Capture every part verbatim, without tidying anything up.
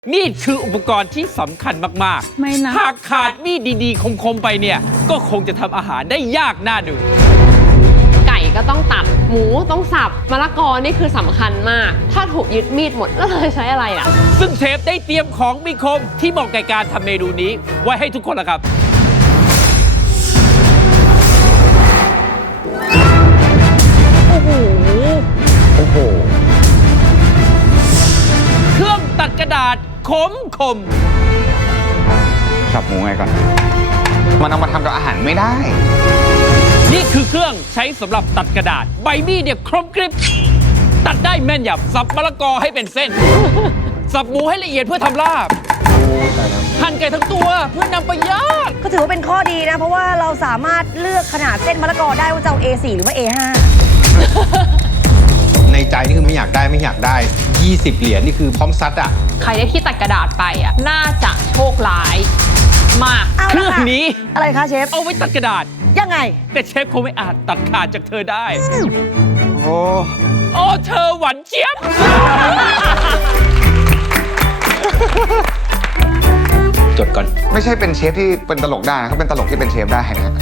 มีดคืออุปกรณ์ที่สำคัญมากไม่นะๆ หากขาดมีดดีๆ คม ๆ ไปเนี่ย ก็คงจะทำอาหารได้ยากน่าดูไก่ก็ต้องตัดหมูต้องสับมะละกอนี่คือสำคัญมาก ถ้าถูกยึดมีดหมดแล้วเราจะใช้อะไรอ่ะซึ่งเชฟได้เตรียมของมีคมที่เหมาะแก่การทำเมนูนี้ ไว้ให้ทุกคนละครับโอ้โหโอ้โหเครื่องตัดกระดาษคมคมสับหมูไงก่อน มันเอามาทำกับอาหารไม่ได้นี่คือเครื่องใช้สำหรับตัดกระดาษ ใบมีดเนี่ยคมกริบ ตัดได้แม่นยำสับมะละกอให้เป็นเส้น สับหมูให้ละเอียดเพื่อทำลาบ หั่นไก่ทั้งตัวเพื่อนำไปย่างก็ถือว่าเป็นข้อดีนะ เพราะว่าเราสามารถเลือกขนาดเส้นมะละกอได้ว่าจะเอา เอ โฟร์ หรือว่า เอ ไฟว์ในใจนี่คือไม่อยากได้ไม่อยากได้ ยี่สิบ เหรียญนี่คือพร้อมซัดอ่ะใครได้ที่ตัดกระดาษไปอ่ะ น่าจะโชคร้ายมากเอาเคละรื่องค่ะนี้อะไรคะเชฟเอาไว้ตัดกระดาษยังไงแต่เชฟคงไม่อาจตัดขาดจากเธอได้โอ้โอ้เธอหวานเจี๊ยบจดก่อนไม่ใช่เป็นเชฟที่เป็นตลกได้นะเขาเป็นตลกที่เป็นเชฟได้นะ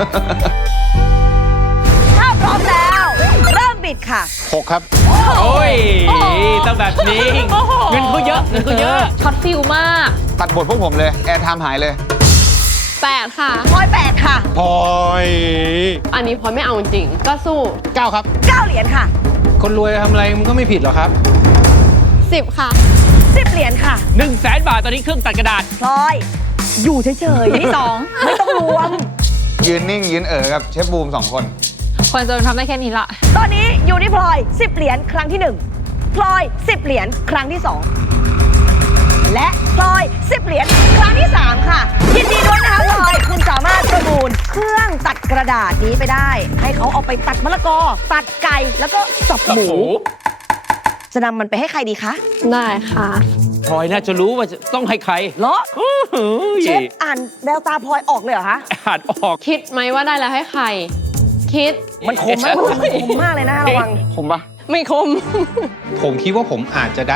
ถ้าพร้อมแล้ว เริ่มบิดค่ะหกครับโอ้ยต้องแบบนี้ เงินเขาเยอะ เงินเขาเยอะช็อตฟิลมากตัดบทพวกผมเลย แอร์ไทม์หายเลยแปดค่ะพลอยแปดค่ะพลอยอันนี้พลอยไม่เอาจริงก็สู้เก้าครับเก้าเหรียญค่ะคนรวยทำอะไรมันก็ไม่ผิดหรอกครับสิบค่ะสิบเหรียญค่ะหนึ่งแสนบาทตอนนี้เครื่องตัดกระดาษพลอย อยู่เฉยๆที่สองไม่ต้องรวมยืนนิ่ง ยืนเอ๋อกับเชฟบูมสองคนคนจะทำได้แค่นี้ละตอนนี้อยู่ที่พลอยสิบเหรียญครั้งที่หนึ่งพลอยสิบเหรียญครั้งที่สองและพลอยสิบเหรียญครั้งที่สามค่ะ ยินดีด้วยนะคะพลอยคุณสามารถประมูลเครื่องตัดกระดาษนี้ไปได้ ให้เขาเอาไปตัดมะละกอ ตัดไก่แล้วก็สับหมู จะนำมันไปให้ใครดีคะได้ค่ะพลอยน่าจะรู้ว่าจะต้องให้ใครเหรอโอ้โหเชฟอ่านแววตาพลอยออกเลยเหรอคะอ่านออกคิดไหมว่าได้แล้วให้ใคร คิดมันคมมากมันคมมากเลยนะคะระวังผมปะไม่คมผมคิดว่าผมอาจจะได้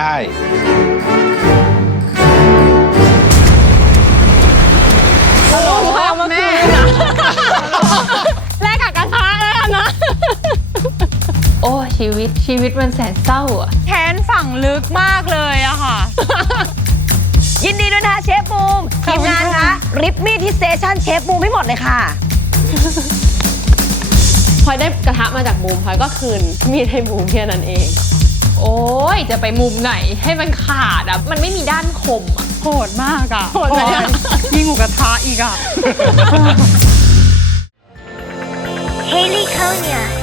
เอามาคืนนะแลกกับกระทะแล้วกันนะโอ้ชีวิตชีวิตมันแสนเศร้าอ่ะแค้นฝังลึกมากเลยอะค่ะยินดีด้วยนะคะเชฟบูมทีมงานคะริบมีดที่สเตชันเชฟบูมให้หมดเลยค่ะพลอยได้กระทะมาจากบูมพลอยก็คืนมีดให้บูมแค่นั้นเองโอ้ยจะไปมุมไหนให้มันขาดอ่ะ มันไม่มีด้านคมอ่ะโหดมากอะโหดไหมอะยิ่งหมูกระทะอีกอะ Haley Konya.